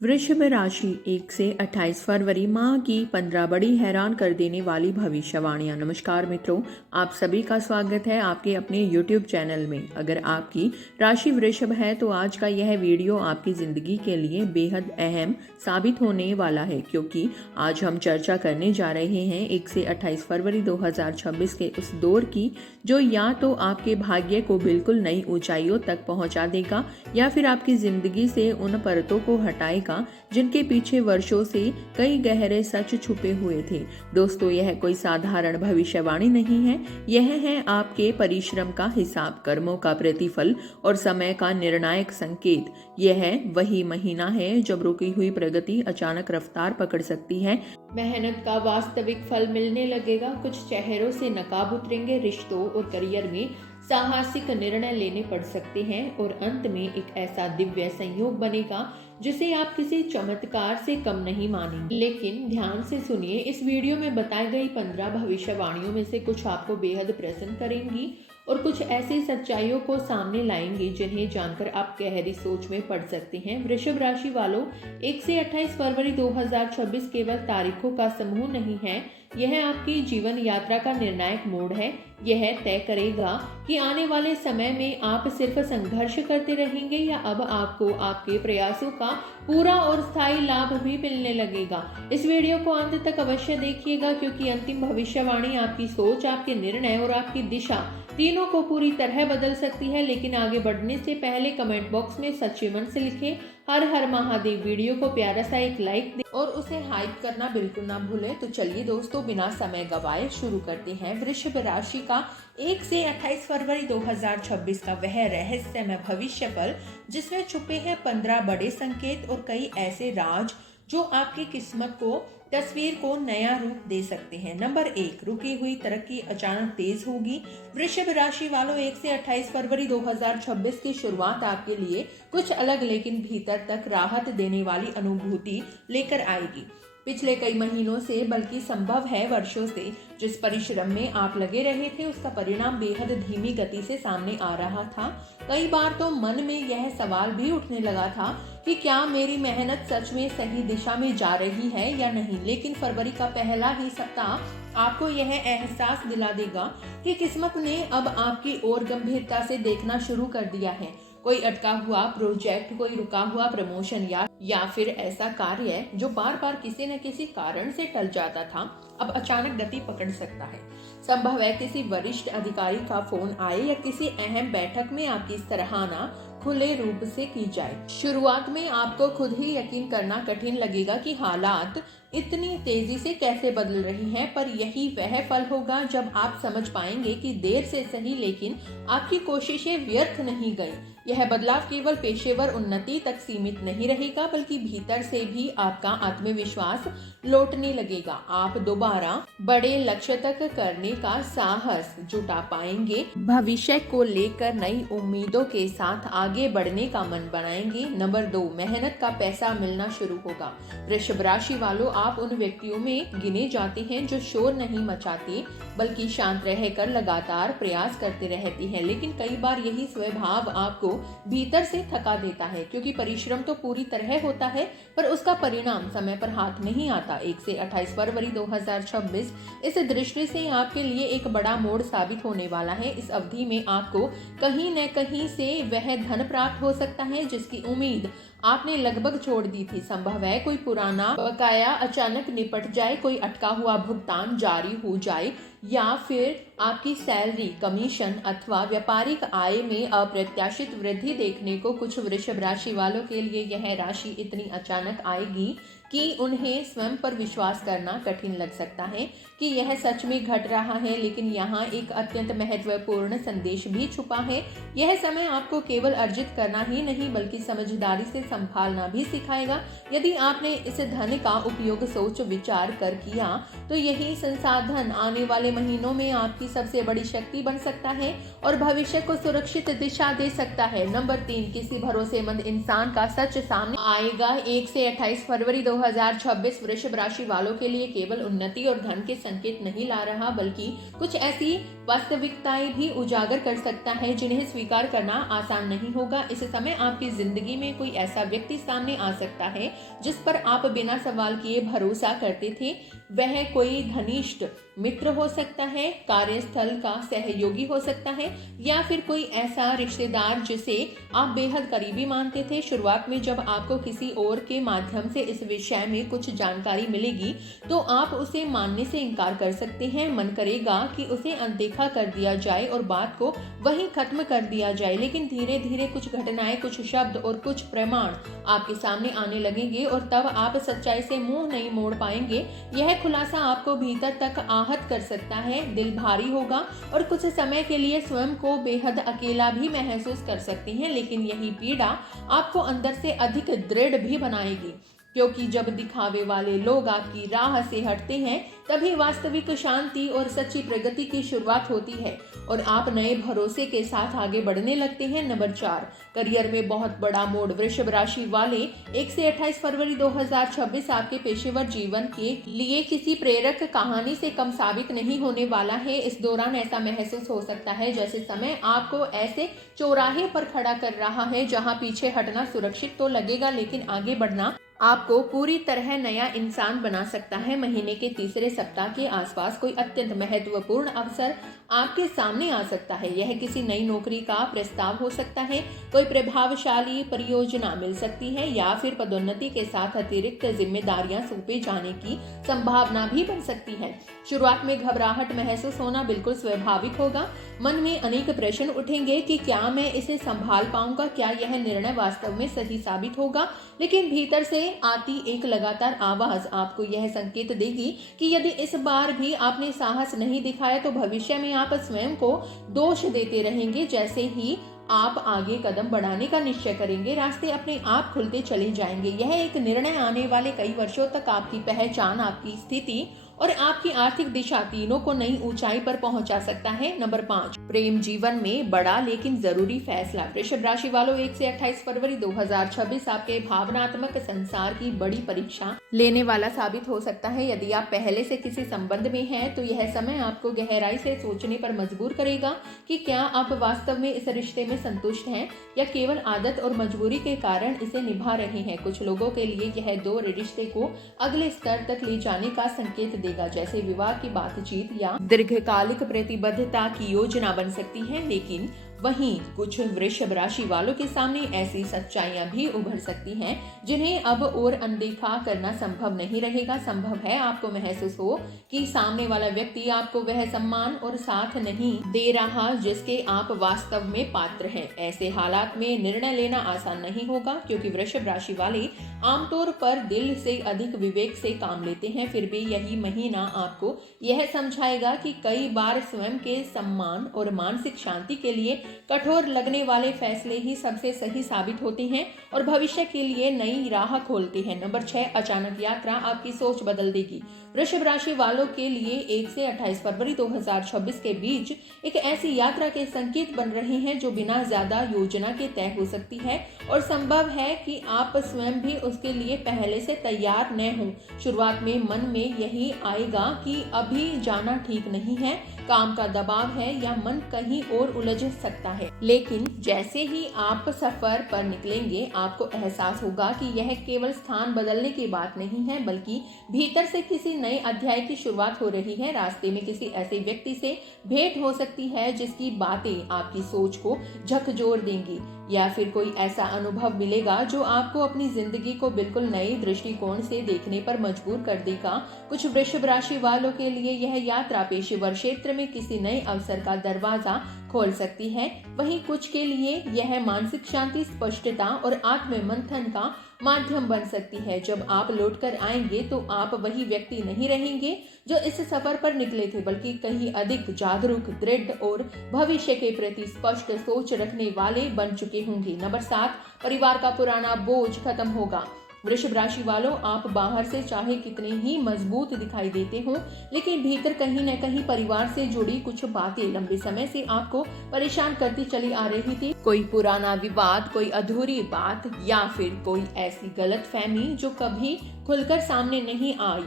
वृषभ राशि 1 से 28 फरवरी माह की 15 बड़ी हैरान कर देने वाली भविष्यवाणियां। नमस्कार मित्रों, आप सभी का स्वागत है आपके अपने YouTube चैनल में। अगर आपकी राशि वृषभ है तो आज का यह वीडियो आपकी जिंदगी के लिए बेहद अहम साबित होने वाला है, क्योंकि आज हम चर्चा करने जा रहे हैं 1 से 28 फरवरी 2026 के उस दौर की जो या तो आपके भाग्य को बिल्कुल नई ऊंचाइयों तक पहुंचा देगा या फिर आपकी जिंदगी से उन परतों को हटाएगा जिनके पीछे वर्षों से कई गहरे सच छुपे हुए थे। दोस्तों, यह कोई साधारण भविष्यवाणी नहीं है, यह है आपके परिश्रम का हिसाब, कर्मों का प्रतिफल और समय का निर्णायक संकेत। यह वही महीना है जब रुकी हुई प्रगति अचानक रफ्तार पकड़ सकती है, मेहनत का वास्तविक फल मिलने लगेगा, कुछ चेहरों से नकाब उतरेंगे, रिश्तों और करियर में साहसिक निर्णय लेने पड़ सकते हैं और अंत में एक ऐसा दिव्य संयोग बनेगा जिसे आप किसी चमत्कार से कम नहीं मानेंगे। लेकिन ध्यान से सुनिए, इस वीडियो में बताई गई 15 भविष्यवाणियों में से कुछ आपको बेहद प्रसन्न करेंगी और कुछ ऐसी सच्चाइयों को सामने लाएंगी जिन्हें जानकर आप गहरी सोच में पड़ सकते हैं। वृषभ राशि वालों, 1 से 28 फरवरी 2026 केवल तारीखों का समूह नहीं है, यह आपकी जीवन यात्रा का निर्णायक मोड़ है। यह तय करेगा कि आने वाले समय में आप सिर्फ संघर्ष करते रहेंगे या अब आपको आपके प्रयासों का पूरा और स्थायी लाभ भी मिलने लगेगा। इस वीडियो को अंत तक अवश्य देखिएगा, क्योंकि अंतिम भविष्यवाणी आपकी सोच, आपके निर्णय और आपकी दिशा तीनों को पूरी तरह बदल सकती है। लेकिन आगे बढ़ने से पहले कमेंट बॉक्स में सच्चे मन से लिखें हर हर महादेव। वीडियो को प्यारा सा एक लाइक दें और उसे हाइप करना बिल्कुल ना भूलें। तो चलिए दोस्तों, बिना समय गवाए शुरू करते हैं वृषभ राशि का 1 से 28 फरवरी 2026 का वह रहस्यमय भविष्यफल, जिसमें छुपे हैं 15 बड़े संकेत और कई ऐसे राज जो आपकी किस्मत को तस्वीर को नया रूप दे सकते हैं। नंबर 1, रुकी हुई तरक्की अचानक तेज होगी। वृषभ राशि वालों, 1 से 28 फरवरी 2026 की शुरुआत आपके लिए कुछ अलग लेकिन भीतर तक राहत देने वाली अनुभूति लेकर आएगी। पिछले कई महीनों से, बल्कि संभव है वर्षों से, जिस परिश्रम में आप लगे रहे थे उसका परिणाम बेहद धीमी गति से सामने आ रहा था। कई बार तो मन में यह सवाल भी उठने लगा था कि क्या मेरी मेहनत सच में सही दिशा में जा रही है या नहीं। लेकिन फरवरी का पहला ही सप्ताह आपको यह एहसास दिला देगा कि किस्मत ने अब आपकी ओर गंभीरता से देखना शुरू कर दिया है। कोई अटका हुआ प्रोजेक्ट, कोई रुका हुआ प्रमोशन या फिर ऐसा कार्य जो बार बार किसी न किसी कारण से टल जाता था, अब अचानक गति पकड़ सकता है। संभव है किसी वरिष्ठ अधिकारी का फोन आए या किसी अहम बैठक में आपकी सराहना खुले रूप से की जाए। शुरुआत में आपको खुद ही यकीन करना कठिन लगेगा कि हालात इतनी तेजी से कैसे बदल रही हैं, पर यही वह पल होगा जब आप समझ पाएंगे कि देर से सही लेकिन आपकी कोशिशें व्यर्थ नहीं गईं। यह बदलाव केवल पेशेवर उन्नति तक सीमित नहीं रहेगा, बल्कि भीतर से भी आपका आत्मविश्वास लौटने लगेगा। आप दोबारा बड़े लक्ष्य तक करने का साहस जुटा पाएंगे, भविष्य को लेकर नई उम्मीदों के साथ आगे बढ़ने का मन बनाएंगे। नंबर 2, मेहनत का पैसा मिलना शुरू होगा। वृषभ राशि वालों, आप उन व्यक्तियों में गिने जाते हैं जो शोर नहीं मचाते, बल्कि शांत रहकर लगातार प्रयास करते रहते हैं। लेकिन कई बार यही स्वभाव आपको भीतर से थका देता है, क्योंकि परिश्रम तो पूरी तरह होता है पर उसका परिणाम समय पर हाथ नहीं आता। 1 से 28 फरवरी 2026 इस दृष्टि से आपके लिए एक बड़ा मोड़ साबित होने वाला है। इस अवधि में आपको कहीं न कहीं से वह धन प्राप्त हो सकता है जिसकी उम्मीद आपने लगभग छोड़ दी थी। संभव है कोई पुराना बकाया अचानक निपट जाए, कोई अटका हुआ भुगतान जारी हो जाए या फिर आपकी सैलरी, कमीशन अथवा व्यापारिक आय में अप्रत्याशित वृद्धि देखने को कुछ वृषभ राशि वालों के लिए यह राशि इतनी अचानक आएगी कि उन्हें स्वयं पर विश्वास करना कठिन लग सकता है कि यह सच में घट रहा है। लेकिन यहाँ एक अत्यंत महत्वपूर्ण संदेश भी छुपा है। यह समय आपको केवल अर्जित करना ही नहीं बल्कि समझदारी से संभालना भी सिखाएगा। यदि आपने इस धन का उपयोग सोच विचार कर किया तो यही संसाधन आने वाले महीनों में आपकी सबसे बड़ी शक्ति बन सकता है और भविष्य को सुरक्षित दिशा दे सकता है। नंबर 3, किसी भरोसेमंद इंसान का सच सामने आएगा। 1 से 28 फरवरी 2026 वृषभ राशि वालों के लिए केवल उन्नति और धन के संकेत नहीं ला रहा, बल्कि कुछ ऐसी वास्तविकताएं भी उजागर कर सकता है जिन्हें स्वीकार करना आसान नहीं होगा। इस समय आपकी जिंदगी में कोई ऐसा व्यक्ति सामने आ सकता है जिस पर आप बिना सवाल किए भरोसा करते थे। वह कोई घनिष्ठ मित्र हो सकता है, कार्यस्थल का सहयोगी हो सकता है, या फिर कोई ऐसा रिश्तेदार जिसे आप बेहद करीबी मानते थे। शुरुआत में जब आपको किसी और के माध्यम से इस विषय में कुछ जानकारी मिलेगी तो आप उसे मानने से इनकार कर सकते हैं। मन करेगा कि उसे अनदेखा कर दिया जाए और बात को वहीं खत्म कर दिया जाए, लेकिन धीरे धीरे कुछ घटनाएं, कुछ शब्द और कुछ प्रमाण आपके सामने आने लगेंगे और तब आप सच्चाई से मुंह नहीं मोड़ पाएंगे। यह खुलासा आपको भीतर तक आहत कर सकता है, दिल भारी होगा और कुछ समय के लिए स्वयं को बेहद अकेला भी महसूस कर सकते हैं। लेकिन यही पीड़ा आपको अंदर से अधिक दृढ़ भी बनाएगी, क्योंकि जब दिखावे वाले लोग आपकी राह से हटते हैं तभी वास्तविक शांति और सच्ची प्रगति की शुरुआत होती है और आप नए भरोसे के साथ आगे बढ़ने लगते हैं। नंबर 4, करियर में बहुत बड़ा मोड़। वृषभ राशि वाले 1 से 28 फरवरी 2026 आपके पेशेवर जीवन के लिए किसी प्रेरक कहानी से कम साबित नहीं होने वाला है। इस दौरान ऐसा महसूस हो सकता है जैसे समय आपको ऐसे चौराहे पर खड़ा कर रहा है जहां पीछे हटना सुरक्षित तो लगेगा, लेकिन आगे बढ़ना आपको पूरी तरह नया इंसान बना सकता है। महीने के तीसरे सप्ताह के आसपास कोई अत्यंत महत्वपूर्ण अवसर आपके सामने आ सकता है। यह किसी नई नौकरी का प्रस्ताव हो सकता है, कोई प्रभावशाली परियोजना मिल सकती है, या फिर पदोन्नति के साथ अतिरिक्त जिम्मेदारियां सौंपे जाने की संभावना भी बन सकती है। शुरुआत में घबराहट महसूस होना बिल्कुल स्वाभाविक होगा। मन में अनेक प्रश्न उठेंगे कि क्या मैं इसे संभाल पाऊंगा, क्या यह निर्णय वास्तव में सही साबित होगा। लेकिन भीतर से आती एक लगातार आवाज आपको यह संकेत देगी कि यदि इस बार भी आपने साहस नहीं दिखाया तो भविष्य में आप स्वयं को दोष देते रहेंगे। जैसे ही आप आगे कदम बढ़ाने का निश्चय करेंगे, रास्ते अपने आप खुलते चले जाएंगे। यह एक निर्णय आने वाले कई वर्षों तक आपकी पहचान, आपकी स्थिति और आपकी आर्थिक दिशा तीनों को नई ऊंचाई पर पहुंचा सकता है। नंबर 5, प्रेम जीवन में बड़ा लेकिन जरूरी फैसला। वृषभ राशि वालों 1 से 28 फरवरी 2026 आपके भावनात्मक संसार की बड़ी परीक्षा लेने वाला साबित हो सकता है। यदि आप पहले से किसी संबंध में हैं तो यह समय आपको गहराई से सोचने पर मजबूर करेगा कि क्या आप वास्तव में इस रिश्ते में संतुष्ट हैं या केवल आदत और मजबूरी के कारण इसे निभा रहे हैं। कुछ लोगों के लिए यह दौर रिश्ते को अगले स्तर तक ले जाने का संकेत देगा, जैसे विवाह की बातचीत या दीर्घकालिक प्रतिबद्धता की योजना बन सकती है। लेकिन वहीं कुछ वृषभ राशि वालों के सामने ऐसी सच्चाइयां भी उभर सकती हैं जिन्हें अब और अनदेखा करना संभव नहीं रहेगा। संभव है आपको महसूस हो कि सामने वाला व्यक्ति आपको वह सम्मान और साथ नहीं दे रहा जिसके आप वास्तव में पात्र हैं। ऐसे हालात में निर्णय लेना आसान नहीं होगा, क्योंकि वृषभ राशि वाले आमतौर पर दिल से अधिक विवेक से काम लेते हैं। फिर भी यही महीना आपको यह समझाएगा कि कई बार स्वयं के सम्मान और मानसिक शांति के लिए कठोर लगने वाले फैसले ही सबसे सही साबित होते हैं और भविष्य के लिए नई राह खोलते हैं। नंबर 6, अचानक यात्रा आपकी सोच बदल देगी। वृषभ राशि वालों के लिए 1 से 28 फरवरी 2026 के बीच एक ऐसी यात्रा के संकेत बन रहे हैं जो बिना ज्यादा योजना के तय हो सकती है और संभव है कि आप स्वयं भी उसके लिए पहले से तैयार न हो। शुरुआत में मन में यही आएगा कि अभी जाना ठीक नहीं है, काम का दबाव है या मन कहीं और उलझ सकता है। लेकिन जैसे ही आप सफर पर निकलेंगे आपको एहसास होगा कि यह केवल स्थान बदलने की बात नहीं है, बल्कि भीतर से किसी नए अध्याय की शुरुआत हो रही है। रास्ते में किसी ऐसे व्यक्ति से भेंट हो सकती है जिसकी बातें आपकी सोच को झकझोर देंगी, या फिर कोई ऐसा अनुभव मिलेगा जो आपको अपनी जिंदगी को बिल्कुल नए दृष्टिकोण से देखने पर मजबूर कर देगा। कुछ वृषभ राशि वालों के लिए यह यात्रा पेशेवर क्षेत्र में किसी नए अवसर का दरवाजा खोल सकती है। वहीं कुछ के लिए यह मानसिक शांति, स्पष्टता और आत्म मंथन का माध्यम बन सकती है। जब आप लौटकर आएंगे तो आप वही व्यक्ति नहीं रहेंगे जो इस सफर पर निकले थे, बल्कि कहीं अधिक जागरूक, दृढ़ और भविष्य के प्रति स्पष्ट सोच रखने वाले बन चुके होंगे। नंबर 7, परिवार का पुराना बोझ खत्म होगा। वृषभ राशि वालों, आप बाहर से चाहे कितने ही मजबूत दिखाई देते हो, लेकिन भीतर कहीं न कहीं परिवार से जुड़ी कुछ बातें लंबे समय से आपको परेशान करती चली आ रही थी। कोई पुराना विवाद, कोई अधूरी बात या फिर कोई ऐसी गलतफहमी जो कभी खुलकर सामने नहीं आई।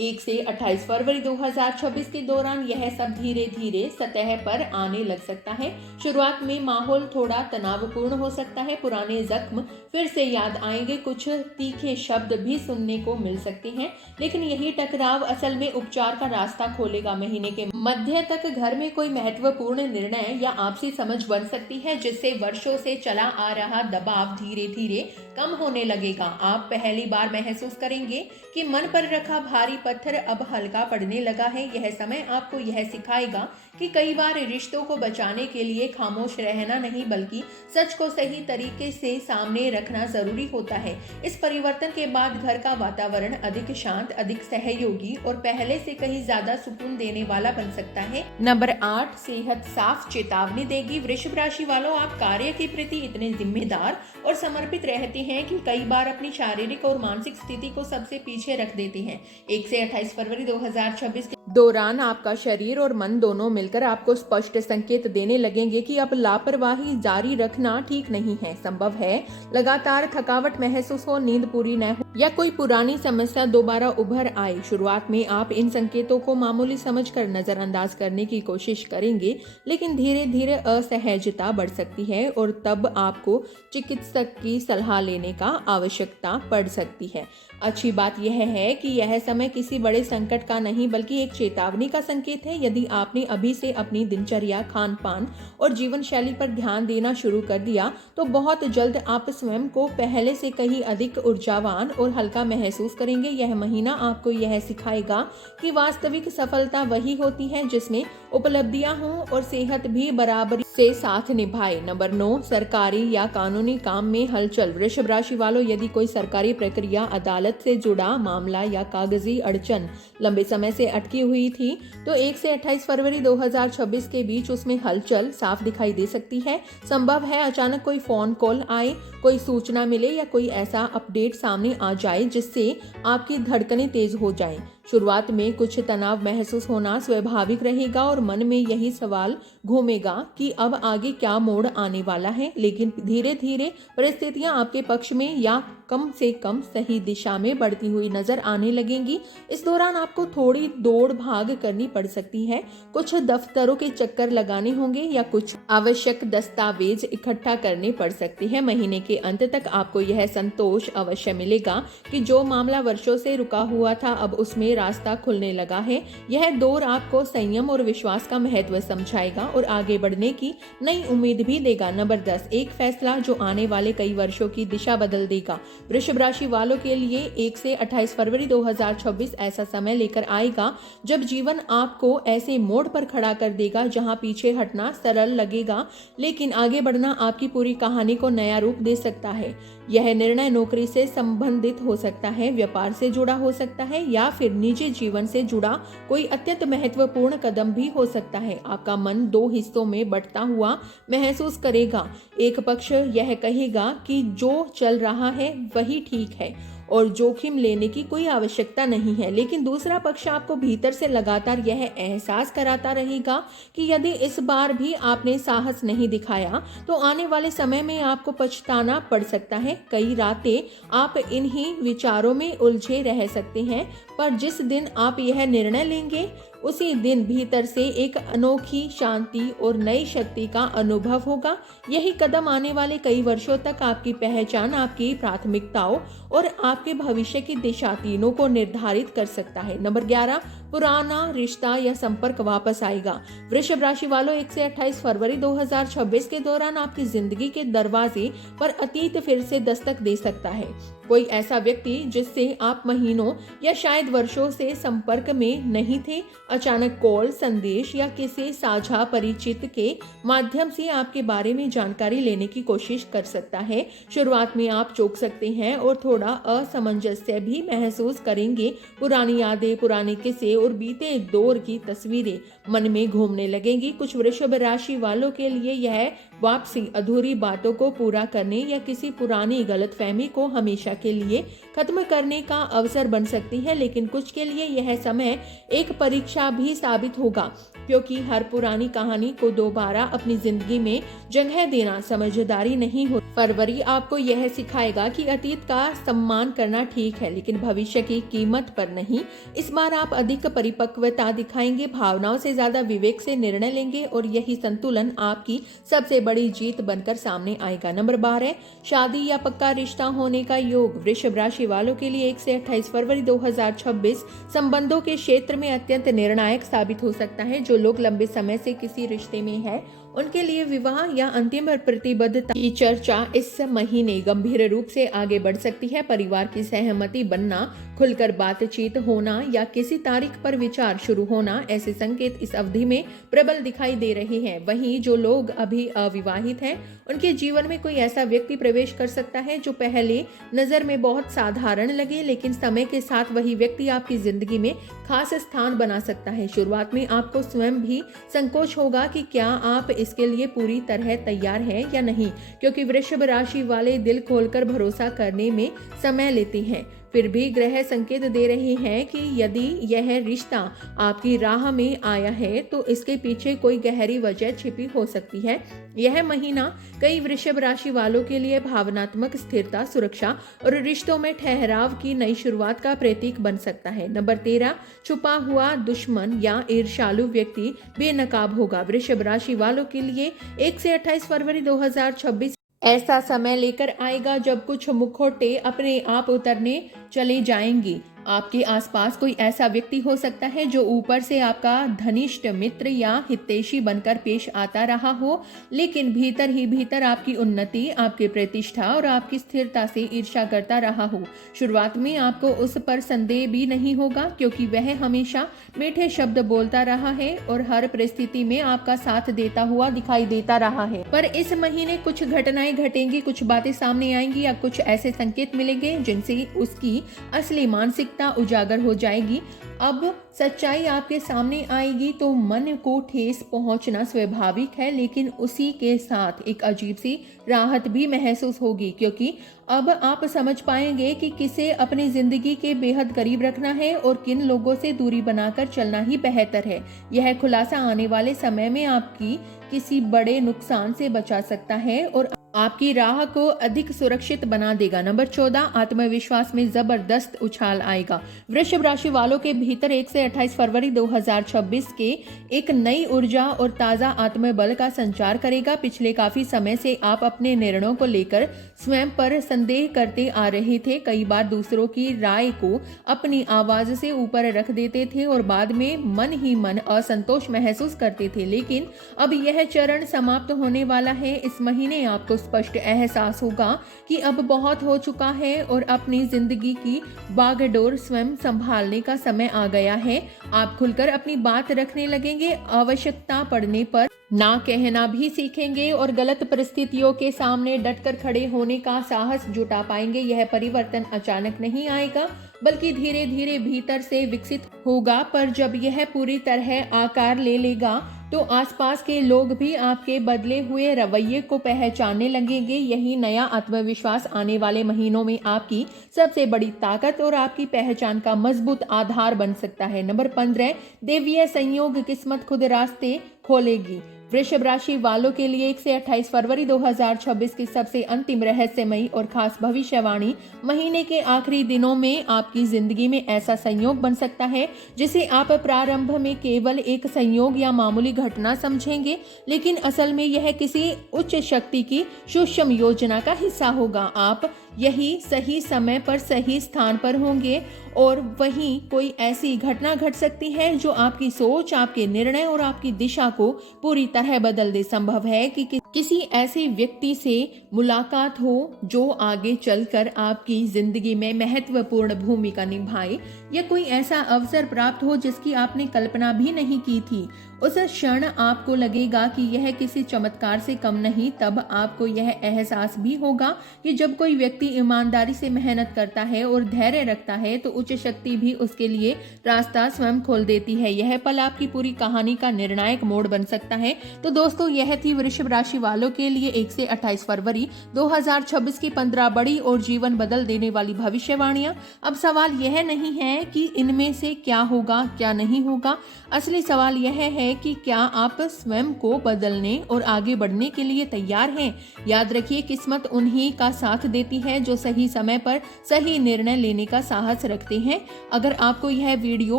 1 से 28 फरवरी 2026 के दौरान यह सब धीरे धीरे सतह पर आने लग सकता है। शुरुआत में माहौल थोड़ा तनावपूर्ण हो सकता है, पुराने जख्म फिर से याद आएंगे, कुछ तीखे शब्द भी सुनने को मिल सकते हैं, लेकिन यही टकराव असल में उपचार का रास्ता खोलेगा। महीने के मध्य तक घर में कोई महत्वपूर्ण निर्णय या आपसी समझ बन सकती है, जिससे वर्षों से चला आ रहा दबाव धीरे धीरे कम होने लगेगा। आप पहली बार महसूस करेंगे कि मन पर रखा भारी पत्थर अब हल्का पड़ने लगा है। यह समय आपको यह सिखाएगा कि कई बार रिश्तों को बचाने के लिए खामोश रहना नहीं, बल्कि सच को सही तरीके से सामने रखना जरूरी होता है। इस परिवर्तन के बाद घर का वातावरण अधिक शांत, अधिक सहयोगी और पहले से कहीं ज्यादा सुकून देने वाला बन सकता है। नंबर 8, सेहत साफ चेतावनी देगी। वृषभ राशि वालों, आप कार्य के प्रति इतने जिम्मेदार और समर्पित रहते हैं कि कई बार अपनी शारीरिक और मानसिक स्थिति को सबसे पीछे रख देते हैं। 1 से 28 फरवरी 2026 के दौरान आपका शरीर और मन दोनों मिलकर आपको स्पष्ट संकेत देने लगेंगे कि अब लापरवाही जारी रखना ठीक नहीं है। संभव है लगातार थकावट महसूस हो, नींद पूरी न हो या कोई पुरानी समस्या दोबारा उभर आए। शुरुआत में आप इन संकेतों को मामूली समझकर नजरअंदाज करने की कोशिश करेंगे, लेकिन धीरे धीरे असहजता बढ़ सकती है और तब आपको चिकित्सक की सलाह लेने का आवश्यकता पड़ सकती है। अच्छी बात यह है कि यह समय किसी बड़े संकट का नहीं, बल्कि एक चेतावनी का संकेत है। यदि आपने अभी से अपनी दिनचर्या, खान पान और जीवन शैली पर ध्यान देना शुरू कर दिया, तो बहुत जल्द आप स्वयं को पहले से कहीं अधिक ऊर्जावान और हल्का महसूस करेंगे। यह महीना आपको यह सिखाएगा कि वास्तविक सफलता वही होती है जिसमें उपलब्धियां हों और सेहत भी बराबरी से साथ निभाए। नंबर 9, सरकारी या कानूनी काम में हलचल। वृषभ राशि वालों, यदि कोई सरकारी प्रक्रिया, अदालत से जुड़ा मामला या कागजी अड़चन लंबे समय से अटकी हुई थी, तो 1 से 28 फरवरी 2026 के बीच उसमें हलचल साफ दिखाई दे सकती है। संभव है अचानक कोई फोन कॉल आए, कोई सूचना मिले या कोई ऐसा अपडेट सामने आ जाए जिससे आपकी धड़कनें तेज हो जाएं। शुरुआत में कुछ तनाव महसूस होना स्वाभाविक रहेगा और मन में यही सवाल घूमेगा कि अब आगे क्या मोड़ आने वाला है, लेकिन धीरे धीरे परिस्थितियां आपके पक्ष में या कम से कम सही दिशा में बढ़ती हुई नजर आने लगेंगी। इस दौरान आपको थोड़ी दौड़ भाग करनी पड़ सकती है, कुछ दफ्तरों के चक्कर लगाने होंगे या कुछ आवश्यक दस्तावेज इकट्ठा करने पड़ सकते हैं। महीने के अंत तक आपको यह संतोष अवश्य मिलेगा कि जो मामला वर्षों से रुका हुआ था, अब उसमें रास्ता खुलने लगा है। यह दौर आपको संयम और विश्वास का महत्व समझाएगा और आगे बढ़ने की नई उम्मीद भी देगा। नंबर 10, एक फैसला जो आने वाले कई वर्षों की दिशा बदल देगा। वृषभ राशि वालों के लिए 1 से 28 फरवरी 2026 ऐसा समय लेकर आएगा जब जीवन आपको ऐसे मोड़ पर खड़ा कर देगा जहां पीछे हटना सरल लगेगा, लेकिन आगे बढ़ना आपकी पूरी कहानी को नया रूप दे सकता है। यह निर्णय नौकरी से संबंधित हो सकता है, व्यापार से जुड़ा हो सकता है या फिर निजी जीवन से जुड़ा कोई अत्यंत महत्वपूर्ण कदम भी हो सकता है। आपका मन 2 हिस्सों में बंटता हुआ महसूस करेगा। एक पक्ष यह कहेगा कि जो चल रहा है वही ठीक है और जोखिम लेने की कोई आवश्यकता नहीं है, लेकिन दूसरा पक्ष आपको भीतर से लगातार यह एहसास कराता रहेगा कि यदि इस बार भी आपने साहस नहीं दिखाया तो आने वाले समय में आपको पछताना पड़ सकता है। कई रातें आप इन्हीं विचारों में उलझे रह सकते हैं, पर जिस दिन आप यह निर्णय लेंगे उसी दिन भीतर से एक अनोखी शांति और नई शक्ति का अनुभव होगा। यही कदम आने वाले कई वर्षों तक आपकी पहचान, आपकी प्राथमिकताओं और आपके भविष्य की दिशा तीनों को निर्धारित कर सकता है। नंबर 11, पुराना रिश्ता या संपर्क वापस आएगा। वृषभ राशि वालों, 1 से 28 फरवरी 2026 के दौरान आपकी जिंदगी के दरवाजे पर अतीत फिर से दस्तक दे सकता है। कोई ऐसा व्यक्ति जिससे आप महीनों या शायद वर्षों से संपर्क में नहीं थे, अचानक कॉल, संदेश या किसी साझा परिचित के माध्यम से आपके बारे में जानकारी लेने की कोशिश कर सकता है। शुरुआत में आप चौंक सकते हैं और थोड़ा असमंजस्य भी महसूस करेंगे। पुरानी यादें, पुराने किस्से और बीते दौर की तस्वीरें मन में घूमने लगेंगी। कुछ वृषभ राशि वालों के लिए यह वापसी अधूरी बातों को पूरा करने या किसी पुरानी गलतफहमी को हमेशा के लिए खत्म करने का अवसर बन सकती है, लेकिन कुछ के लिए यह समय एक परीक्षा भी साबित होगा। क्योंकि हर पुरानी कहानी को दोबारा अपनी जिंदगी में जगह देना समझदारी नहीं हो। फरवरी आपको यह सिखाएगा कि अतीत का सम्मान करना ठीक है, लेकिन भविष्य की कीमत पर नहीं। इस बार आप अधिक परिपक्वता दिखाएंगे, भावनाओं से ज्यादा विवेक से निर्णय लेंगे और यही संतुलन आपकी सबसे बड़ी जीत बनकर सामने आएगा। नंबर 12, शादी या पक्का रिश्ता होने का योग। वृषभ राशि वालों के लिए 1 से 28 फरवरी 2026 संबंधों के क्षेत्र में अत्यंत निर्णायक साबित हो सकता है। जो लोग लंबे समय से किसी रिश्ते में हैं, उनके लिए विवाह या अंतिम प्रतिबद्धता की चर्चा इस महीने गंभीर रूप से आगे बढ़ सकती है। परिवार की सहमति बनना, खुलकर बातचीत होना या किसी तारीख पर विचार शुरू होना, ऐसे संकेत इस अवधि में प्रबल दिखाई दे रहे हैं। वहीं जो लोग अभी अविवाहित हैं, उनके जीवन में कोई ऐसा व्यक्ति प्रवेश कर सकता है जो पहले नजर में बहुत साधारण लगे, लेकिन समय के साथ वही व्यक्ति आपकी जिंदगी में खास स्थान बना सकता है। शुरुआत में आपको स्वयं भी संकोच होगा कि क्या आप इसके लिए पूरी तरह तैयार हैं या नहीं, क्योंकि वृषभ राशि वाले दिल खोलकर भरोसा करने में समय लेते हैं। फिर भी ग्रह संकेत दे रहे हैं कि यदि यह रिश्ता आपकी राह में आया है तो इसके पीछे कोई गहरी वजह छिपी हो सकती है। यह महीना कई वृषभ राशि वालों के लिए भावनात्मक स्थिरता, सुरक्षा और रिश्तों में ठहराव की नई शुरुआत का प्रतीक बन सकता है। नंबर 13, छुपा हुआ दुश्मन या ईर्ष्यालु व्यक्ति बेनकाब होगा। वृषभ राशि वालों के लिए 1 से 28 फरवरी 2026 ऐसा समय लेकर आएगा जब कुछ मुखौटे अपने आप उतरने चले जाएंगी। आपके आसपास कोई ऐसा व्यक्ति हो सकता है जो ऊपर से आपका घनिष्ठ मित्र या हितैषी बनकर पेश आता रहा हो, लेकिन भीतर ही भीतर आपकी उन्नति, आपकी प्रतिष्ठा और आपकी स्थिरता से ईर्ष्या करता रहा हो। शुरुआत में आपको उस पर संदेह भी नहीं होगा, क्योंकि वह हमेशा मीठे शब्द बोलता रहा है और हर परिस्थिति में आपका साथ देता हुआ दिखाई देता रहा है। पर इस महीने कुछ घटनाएं घटेंगी, कुछ बातें सामने आएंगी या कुछ ऐसे संकेत मिलेंगे जिनसे उसकी असली मानसिक उजागर हो जाएगी। अब सच्चाई आपके सामने आएगी तो मन को ठेस पहुंचना स्वाभाविक है, लेकिन उसी के साथ एक अजीब सी राहत भी महसूस होगी, क्योंकि अब आप समझ पाएंगे कि किसे अपनी जिंदगी के बेहद करीब रखना है और किन लोगों से दूरी बनाकर चलना ही बेहतर है। यह खुलासा आने वाले समय में आपकी किसी बड़े नुकसान से बचा सकता है और आपकी राह को अधिक सुरक्षित बना देगा। नंबर 14, आत्मविश्वास में जबरदस्त उछाल आएगा। वृषभ राशि वालों के भीतर 1 से 28 फरवरी 2026 के एक नई ऊर्जा और ताजा आत्मबल का संचार करेगा। पिछले काफी समय से आप अपने निर्णयों को लेकर स्वयं पर संदेह करते आ रहे थे। कई बार दूसरों की राय को अपनी आवाज से ऊपर रख देते थे और बाद में मन ही मन असंतोष महसूस करते थे, लेकिन अब यह चरण समाप्त होने वाला है। इस महीने आपको स्पष्ट एहसास होगा कि अब बहुत हो चुका है और अपनी जिंदगी की बागडोर स्वयं संभालने का समय आ गया है। आप खुलकर अपनी बात रखने लगेंगे, आवश्यकता पड़ने पर ना कहना भी सीखेंगे और गलत परिस्थितियों के सामने डटकर खड़े होने का साहस जुटा पाएंगे। यह परिवर्तन अचानक नहीं आएगा, बल्कि धीरे धीरे भीतर से विकसित होगा, पर जब यह पूरी तरह आकार ले लेगा तो आसपास के लोग भी आपके बदले हुए रवैये को पहचानने लगेंगे। यही नया आत्मविश्वास आने वाले महीनों में आपकी सबसे बड़ी ताकत और आपकी पहचान का मजबूत आधार बन सकता है। नंबर 15, देवीय संयोग किस्मत खुद रास्ते खोलेगी। वृषभ राशि वालों के लिए 1 से 28 फरवरी 2026 की सबसे अंतिम रहस्यमयी और खास भविष्यवाणी। महीने के आखिरी दिनों में आपकी जिंदगी में ऐसा संयोग बन सकता है जिसे आप प्रारंभ में केवल एक संयोग या मामूली घटना समझेंगे, लेकिन असल में यह किसी उच्च शक्ति की सूक्ष्म योजना का हिस्सा होगा। आप यही सही समय पर सही स्थान पर होंगे और वहीं कोई ऐसी घटना घट सकती है जो आपकी सोच, आपके निर्णय और आपकी दिशा को पूरी तरह बदल दे। संभव है कि किसी ऐसे व्यक्ति से मुलाकात हो जो आगे चलकर आपकी जिंदगी में महत्वपूर्ण भूमिका निभाए, या कोई ऐसा अवसर प्राप्त हो जिसकी आपने कल्पना भी नहीं की थी। उस क्षण आपको लगेगा कि यह किसी चमत्कार से कम नहीं। तब आपको यह एहसास भी होगा कि जब कोई व्यक्ति ईमानदारी से मेहनत करता है और धैर्य रखता है तो उच्च शक्ति भी उसके लिए रास्ता स्वयं खोल देती है। यह पल आपकी पूरी कहानी का निर्णायक मोड़ बन सकता है। तो दोस्तों, यह थी वृषभ राशि वालों के लिए 1 से 28 फरवरी 2026 की 15 बड़ी और जीवन बदल देने वाली भविष्यवाणियां। अब सवाल यह नहीं है कि इनमें से क्या होगा क्या नहीं होगा, असली सवाल यह है कि क्या आप स्वयं को बदलने और आगे बढ़ने के लिए तैयार हैं। याद रखिए, किस्मत उन्हीं का साथ देती है जो सही समय पर सही निर्णय लेने का साहस रखते हैं। अगर आपको यह वीडियो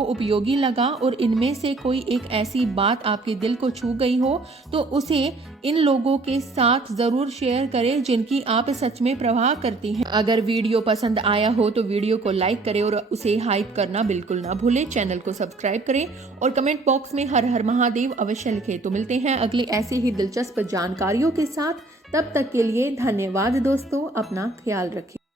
उपयोगी लगा और इनमें से कोई एक ऐसी बात आपके दिल को छू गई हो तो उसे इन लोगों के साथ जरूर शेयर करें जिनकी आप सच में परवाह करती हैं। अगर वीडियो पसंद आया हो तो वीडियो को लाइक करें और उसे हाइप करना बिल्कुल ना भूलें। चैनल को सब्सक्राइब करें और कमेंट बॉक्स में हर हर महादेव अवश्य लिखें। तो मिलते हैं अगली ऐसे ही दिलचस्प जानकारियों के साथ। तब तक के लिए धन्यवाद दोस्तों, अपना ख्याल रखें।